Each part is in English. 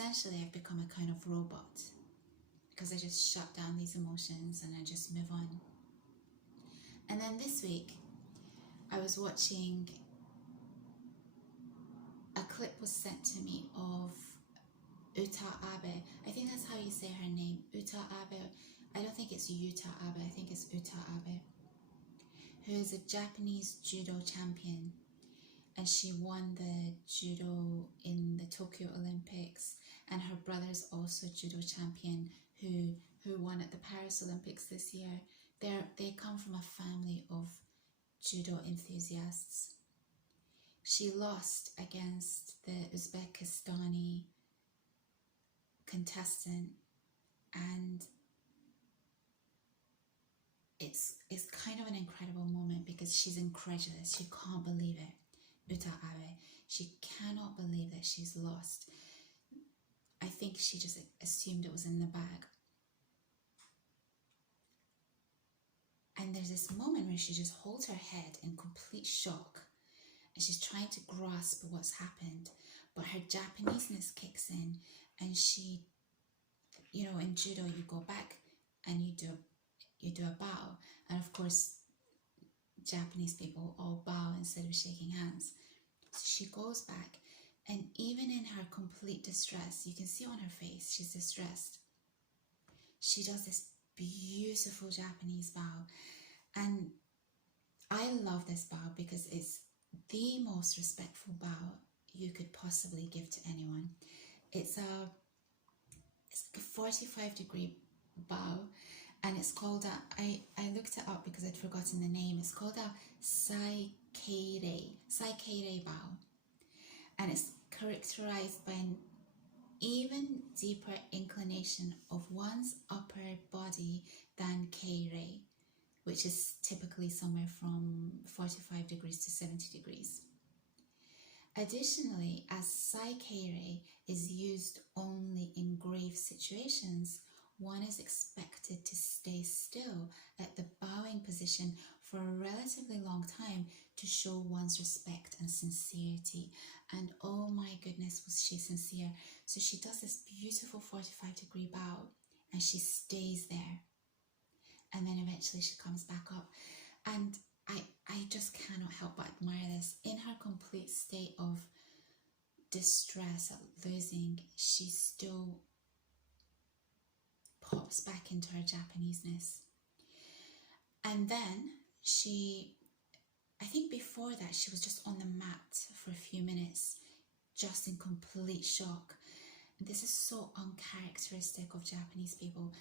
essentially I've become a kind of robot because I just shut down these emotions and I just move on. And then this week, I was watching, a clip was sent to me of Uta Abe. I think that's how you say her name, Uta Abe. I don't think it's Yuta Abe, I think it's Uta Abe, who is a Japanese judo champion. And she won the judo in the Tokyo Olympics. And her brother's also judo champion who won at the Paris Olympics this year. They come from a family of judo enthusiasts. She lost against the Uzbekistani contestant, and it's kind of an incredible moment because she's incredulous. She can't believe it. Uta Abe, she cannot believe that she's lost. I think she just assumed it was in the bag. And there's this moment where she just holds her head in complete shock and she's trying to grasp what's happened, but her Japaneseness kicks in, and she, you know, in judo you go back and you do a bow, and of course Japanese people all bow instead of shaking hands. So she goes back, and even in her complete distress, you can see on her face she's distressed, she does this beautiful Japanese bow. And I love this bow because it's the most respectful bow you could possibly give to anyone. It's like a 45-degree bow, and it's called I looked it up because I'd forgotten the name. It's called a Saikeire bow, and it's characterized by an even deeper inclination of one's upper body than Keirei, which is typically somewhere from 45 degrees to 70 degrees. Additionally, as Saikeire is used only in grave situations, one is expected to stay still at the bowing position for a relatively long time to show one's respect and sincerity. And oh my goodness, was she sincere. So she does this beautiful 45-degree bow and she stays there. And then eventually she comes back up. And I just cannot help but admire this. In her complete state of distress at losing, she still pops back into her Japaneseness. And then I think before that, she was just on the mat for a few minutes, just in complete shock. And this is so uncharacteristic of Japanese people.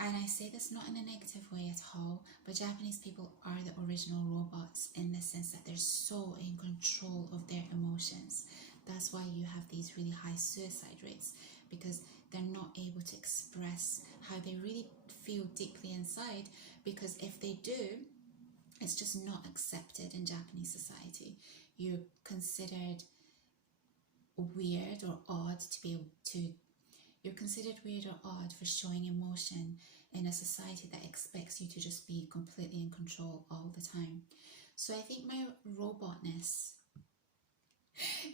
And I say this not in a negative way at all, but Japanese people are the original robots in the sense that they're so in control of their emotions. That's why you have these really high suicide rates, because they're not able to express how they really feel deeply inside, because if they do, it's just not accepted in Japanese society. You're considered weird or odd you're considered weird or odd for showing emotion in a society that expects you to just be completely in control all the time. So I think my robotness,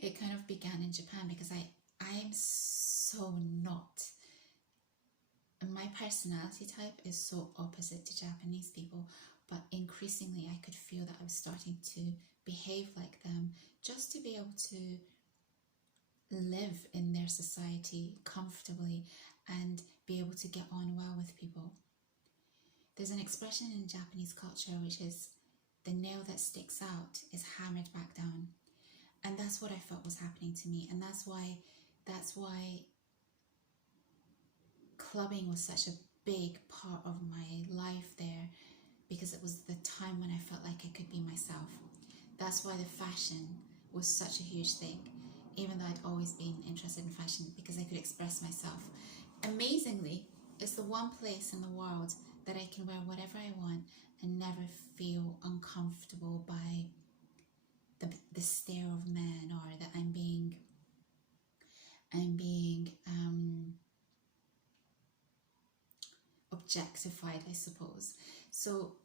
it kind of began in Japan because I'm so not. My personality type is so opposite to Japanese people, but increasingly I could feel that I was starting to behave like them just to be able to live in their society comfortably and be able to get on well with people. There's an expression in Japanese culture which is, the nail that sticks out is hammered back down. And that's what I felt was happening to me. And that's why clubbing was such a big part of my life there, because it was the time when I felt like I could be myself. That's why the fashion was such a huge thing, even though I'd always been interested in fashion, because I could express myself. Amazingly, it's the one place in the world that I can wear whatever I want and never feel uncomfortable by the stare of men, or that I'm being objectified, I suppose. So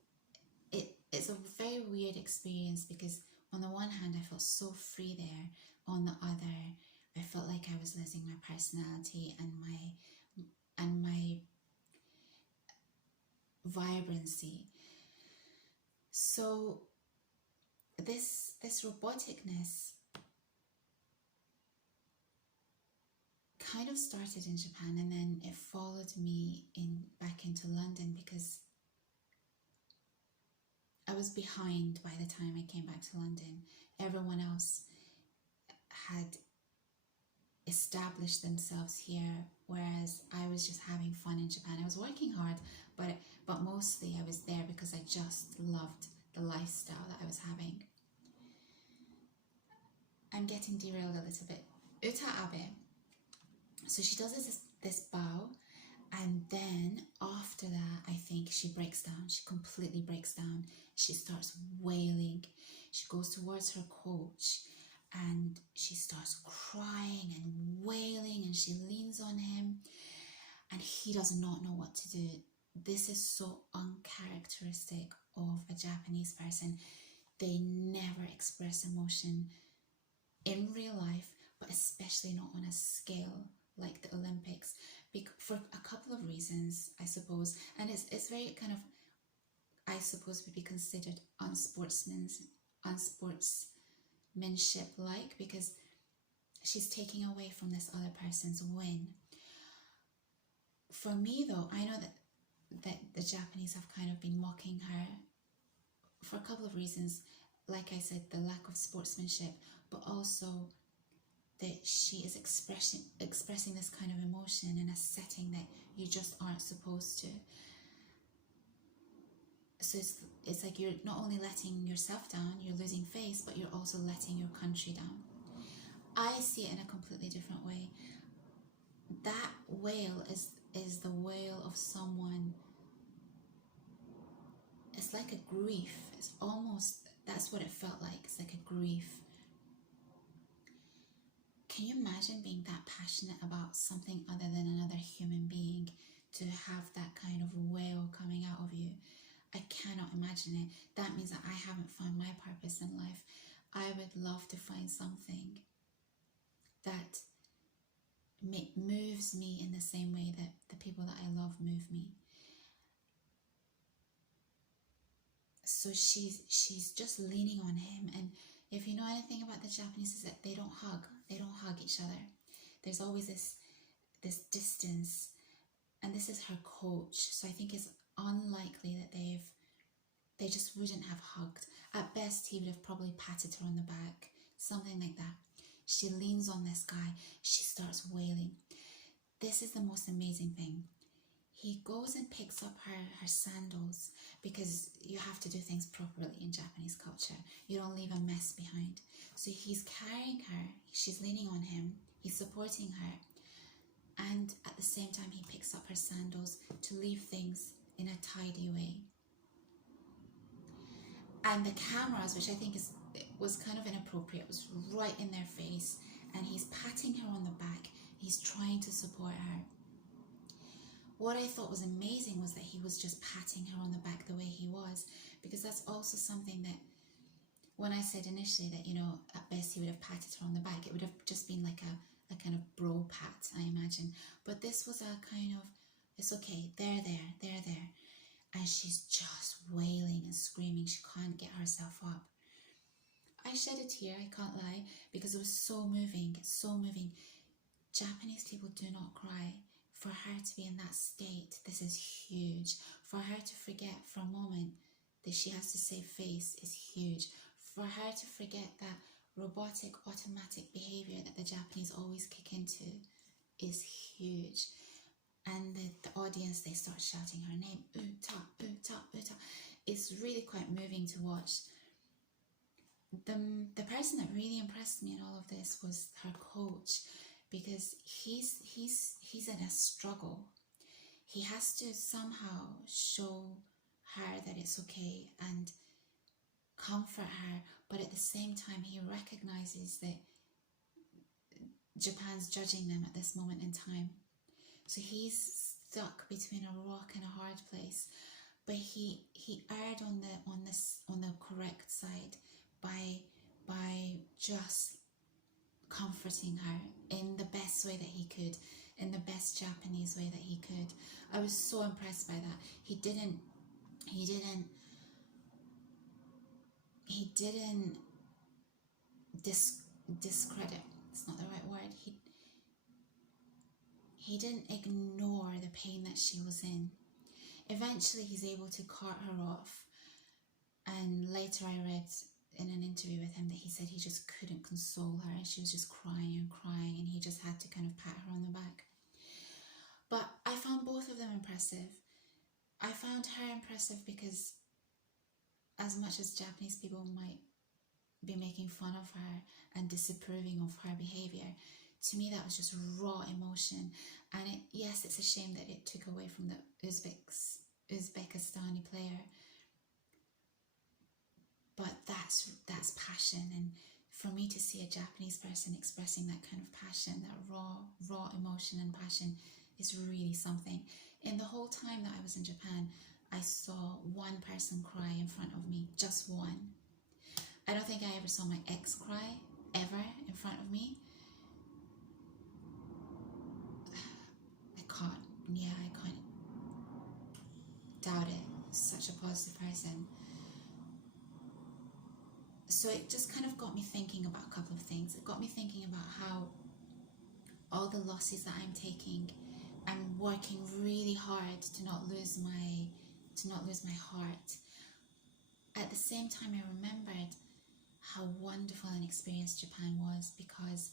it's a very weird experience, because on the one hand I felt so free there, on the other I felt like I was losing my personality and my vibrancy. So this roboticness kind of started in Japan, and then it followed me back into London, because I was behind by the time I came back to London. Everyone else had established themselves here, whereas I was just having fun in Japan. I was working hard, but mostly I was there because I just loved the lifestyle that I was having. I'm getting derailed a little bit. Uta Abe, so she does this bow, and then after that, I think she breaks down. She completely breaks down. She starts wailing. She goes towards her coach and she starts crying and wailing, and she leans on him, and he does not know what to do. This is so uncharacteristic of a Japanese person. They never express emotion in real life, but especially not on a scale like the Olympics, for a couple of reasons, I suppose. And it's very kind of, I suppose, would be considered unsportsmanship-like, because she's taking away from this other person's win. For me, though, I know that the Japanese have kind of been mocking her for a couple of reasons. Like I said, the lack of sportsmanship, but also that she is expressing this kind of emotion in a setting that you just aren't supposed to. So it's like you're not only letting yourself down, you're losing face, but you're also letting your country down. I see it in a completely different way. That wail is the wail of someone. It's like a grief. It's almost, that's what it felt like. It's like a grief. Can you imagine being that passionate about something other than another human being, to have that kind of wail coming out of you? I cannot imagine it. That means that I haven't found my purpose in life. I would love to find something that moves me in the same way that the people that I love move me. So she's just leaning on him, and if you know anything about the Japanese, is that they don't hug each other. There's always this distance, and this is her coach, so I think it's unlikely that they just wouldn't have hugged. At best, he would have probably patted her on the back, something like that. She leans on this guy, she starts wailing. This is the most amazing thing. He goes and picks up her sandals, because you have to do things properly in Japanese culture. You don't leave a mess behind. So he's carrying her, she's leaning on him, he's supporting her, and at the same time he picks up her sandals to leave things in a tidy way. And the cameras, which I think was kind of inappropriate, was right in their face, and he's patting her on the back, he's trying to support her. What I thought was amazing was that he was just patting her on the back the way he was, because that's also something that, when I said initially that, you know, at best he would have patted her on the back, it would have just been like a kind of bro pat, I imagine. But this was a kind of, it's okay, they're there. And she's just wailing and screaming, she can't get herself up. I shed a tear, I can't lie, because it was so moving, so moving. Japanese people do not cry. For her to be in that state, this is huge. For her to forget for a moment that she has to save face is huge. For her to forget that robotic, automatic behavior that the Japanese always kick into is huge. And the audience, they start shouting her name, Uta, Uta, Uta. It's really quite moving to watch. The person that really impressed me in all of this was her coach, because he's in a struggle. He has to somehow show her that it's okay and comfort her, but at the same time he recognizes that Japan's judging them at this moment in time. So he's stuck between a rock and a hard place, but he erred on the correct side by just comforting her in the best way that he could, in the best Japanese way that he could. I was so impressed by that. He didn't discredit, it's not the right word, he didn't ignore the pain that she was in. Eventually he's able to cart her off, and later I read in an interview with him that he said he just couldn't console her, and she was just crying and crying, and he just had to kind of pat her on the back. But I found both of them impressive. I found her impressive because as much as Japanese people might be making fun of her and disapproving of her behavior, to me that was just raw emotion. And yes, it's a shame that it took away from the Uzbekistani player, but that's passion. And for me to see a Japanese person expressing that kind of passion, that raw emotion and passion, is really something. In the whole time that I was in Japan, I saw one person cry in front of me, just one. I don't think I ever saw my ex cry, ever, in front of me. I can't doubt it. Such a positive person. So it just kind of got me thinking about a couple of things. It got me thinking about how all the losses that I'm taking, I'm working really hard to not lose my heart. At the same time, I remembered how wonderful an experience Japan was, because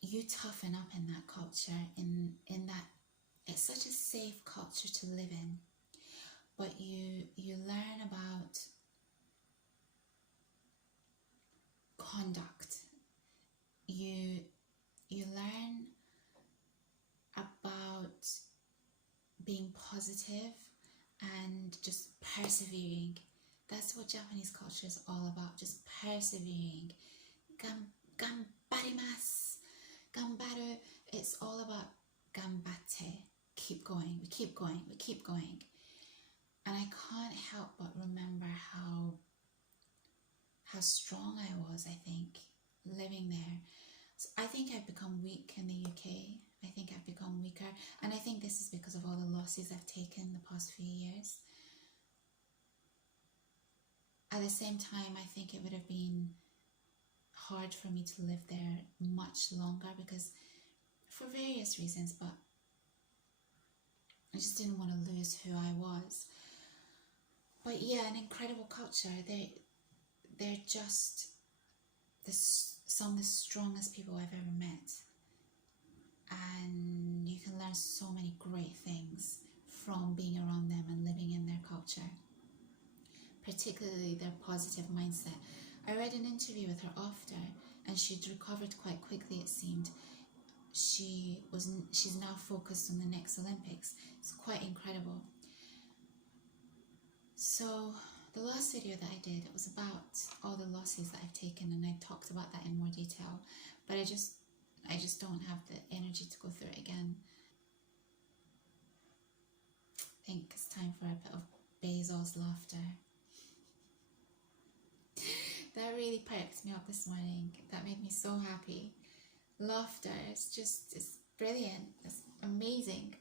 you toughen up in that culture, in that it's such a safe culture to live in. But you learn about conduct. You learn about being positive and just persevering. That's what Japanese culture is all about, just persevering. Ganbarimasu. Ganbaru. It's all about ganbatte. Keep going. We keep going. We keep going. And I can't help but remember how strong I was, I think, living there. So I think I've become weak in the UK. I think I've become weaker. And I think this is because of all the losses I've taken the past few years. At the same time, I think it would have been hard for me to live there much longer, because for various reasons, but I just didn't want to lose who I was. But yeah, an incredible culture. They're just some of the strongest people I've ever met. And you can learn so many great things from being around them and living in their culture, particularly their positive mindset. I read an interview with her after, and she'd recovered quite quickly, it seemed. She's now focused on the next Olympics. It's quite incredible. So the last video that I did, it was about all the losses that I've taken, and I talked about that in more detail, but I just don't have the energy to go through it again. I think it's time for a bit of Bezos laughter. That really perked me up this morning. That made me so happy. Laughter, it's brilliant. It's amazing.